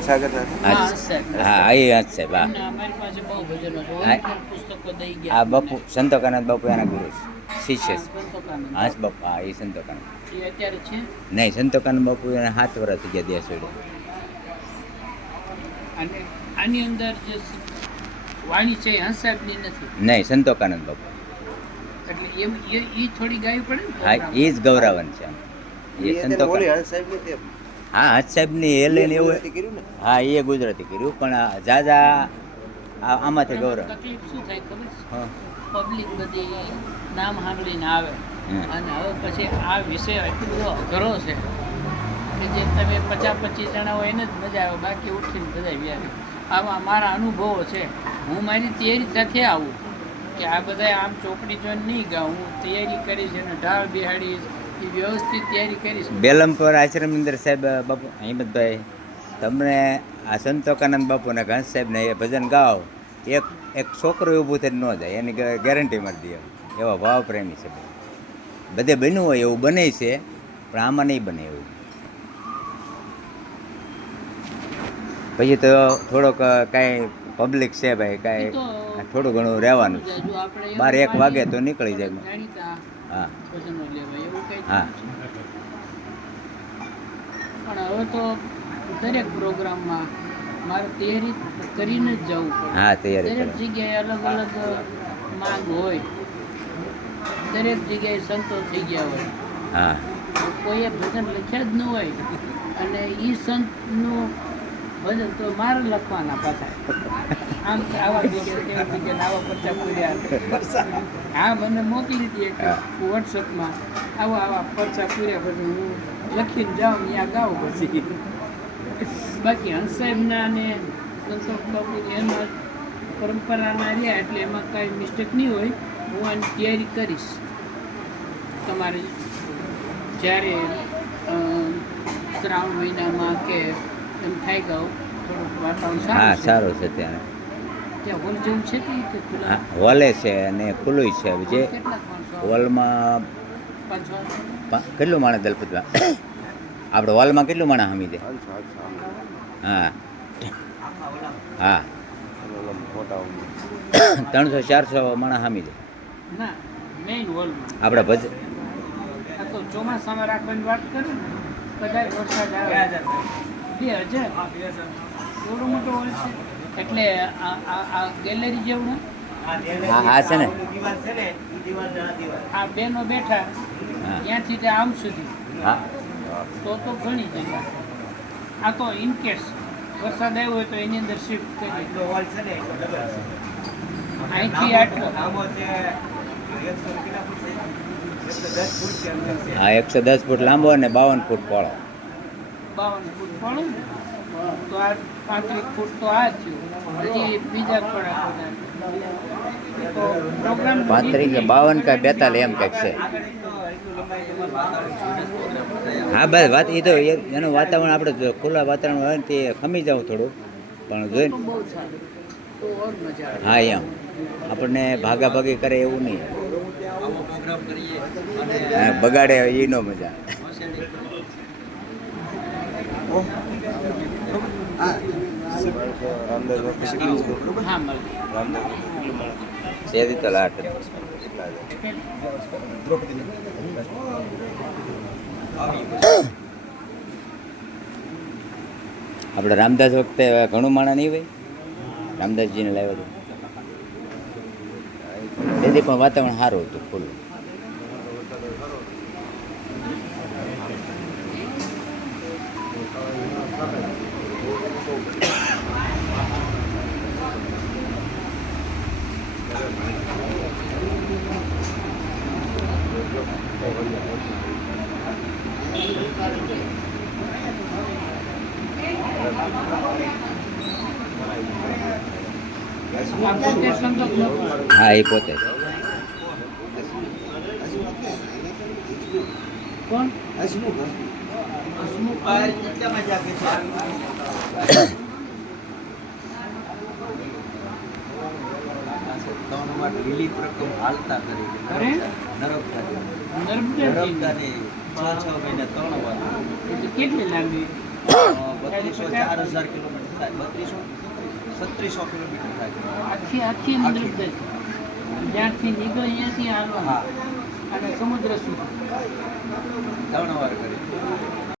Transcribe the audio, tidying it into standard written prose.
સાગર સાહેબ. હા એ વાત સાહેબ. આ બાપુ સંતોકાનંદ બાપુ એના ગુરુ શિષ્ય હાસ બાપુ. હા એ સંતોકાનંદ નહીં, સંતોકાનંદ બાપુ એના 7 વર્ષ થઈ ગયા દેશ છોડ્યા. આની અંદર જે વાણી છે હંસ સાહેબની નથી. નહીં, સંતોકાનંદ બાપુ. એટલે એમ એ થોડી ગાવી પડે ને. હા એ જ ગૌરાવન છે એ સંતોકાનંદ. હા હજ સાહેબની એલેન એવું કર્યું ને. હા એ ગુજરાતી કર્યું પણ જાજા આમાંથી ગૌરવ. તકલીફ શું થાય ખબર છે? પબ્લિક બધી નામ સાંભળીને આવે અને હવે પછી આ વિષય એટલો બધો અઘરો છે કે જે તમે 50-25 જણા હોય એને જ મજા આવે, બાકી ઉઠીને બધા વ્યારે. આવા મારા અનુભવો છે. હું મારી તૈયારી સાથે આવું કે આ બધા આમ ચોપડી જોઈને નહીં ગાઉં. હું તૈયારી કરીશ અને ઢાળ બિહાડીશ, વ્યવસ્થિત તૈયારી કરીશ. બેલમપુર આશ્રમ અંદર સાહેબ બાપુ હિંમતભાઈ, તમને આ સંતોકાનંદ બાપુને ઘંસ સાહેબને એ ભજન ગાઓ, એક છોકરો ઊભું થઈને ન જાય એની ગેરંટી મારી દે. એવા ભાવ પ્રેમી છે. બધે બન્યું હોય એવું બને છે પણ આમાં નહીં બને એવું. પછી તો થોડોક કાંઈ પબ્લિક છે ભાઈ, કાંઈ થોડું ઘણું રહેવાનું છે. 12-1 વાગે તો નીકળી જાય. હા હા. પણ હવે તો દરેક પ્રોગ્રામમાં મારે તૈયારી કરીને જ જવું પડે. હા તૈયારી. દરેક જગ્યાએ અલગ અલગ માંગ હોય, દરેક જગ્યાએ સંતો થઈ ગયા હોય. હા. કોઈએ ભજન લખ્યા જ ન હોય અને એ સંતનું ભજન તો મારે લખવાના પાછા. આમ આવા બીજા આવા પરચા પૂર્યા. હા મને મોકલી દે વોટ્સઅપમાં આવા પરચા પૂર્યા પછી હું લખીને જાઉં ત્યાં ગાઉં પછી. બાકી હંસ સાહેબના અને સંતોષ બાપુ એના પરંપરાના રહ્યા એટલે એમાં કાંઈ મિસ્ટેક નહીં હોય. હું આની તૈયારી કરીશ. તમારે જ્યારે શ્રાવણ મહિનામાં કે એમ થાય ગાઉં થોડુંક વાતાવરણ હા સારું છે ત્યાં. ત્યાં હોલ જેવું છે કે ખુલ્લા? હોલે છે અને ખુલ્લું છે. જે હોલમાં કેટલું માણસ દલપતમાં આપણે હોલમાં કેટલું માણસ હમી દે? હા હા 300-400 માણસ હમી દે. ના મેઇન હોલમાં આપણે ભજ તો ચોમાસામાં રાખવાની વાત કરું ને બધા વરસાદ આવે 2000 એવડો મોટો હોલ છે. એટલે આ ગેલેરી જેવું હા છે ને. આ બેનો બેઠા ત્યાંથી તે આમ સુધી. હા તો ઘણી જગ્યા. આ તો ઇનકેસ વરસાદ આવ્યો હોય તો એની અંદર શિફ્ટ કરી અહીંથી આટલો. હા 110 ફૂટ લાંબો અને 52 ફૂટ પહોળો. 52 ફૂટ પહોળું ને તો આ 35 ફૂટ તો આ થયું. હજી બીજા પ્રોગ્રામ 35 કે 52 કે 42 એમ કંઈક છે. હા બસ વાત એ તો એનું વાતાવરણ આપણે ખુલ્લા વાતાવરણ હોય ને તે ખમી જાવ થોડું પણ જોઈને. હા એમ આપણને ભાગાભાગી કરે એવું નહીં. બગાડે એ નો મજા. તો લાટ આપણે રામદાસ વખતે ઘણું માણા નહીં હોય. રામદાસજીને લાવ્યો હતો તેથી પણ વાતાવરણ સારું હતું ખુલ્લું. હા એ પોતે કોણ? લીલી રકમ હાલતા કરી નર્મદાની 6 મહિના 3 વાર કેટલી લાંબી? 4000 કિલોમીટર થાય, 3600 કિલોમીટર થાય. આખી નીકળી જાય જ્યાંથી નીકળે ત્યાંથી હાલવાનું હા, અને સમુદ્ર સુધી 3 વાર કરી.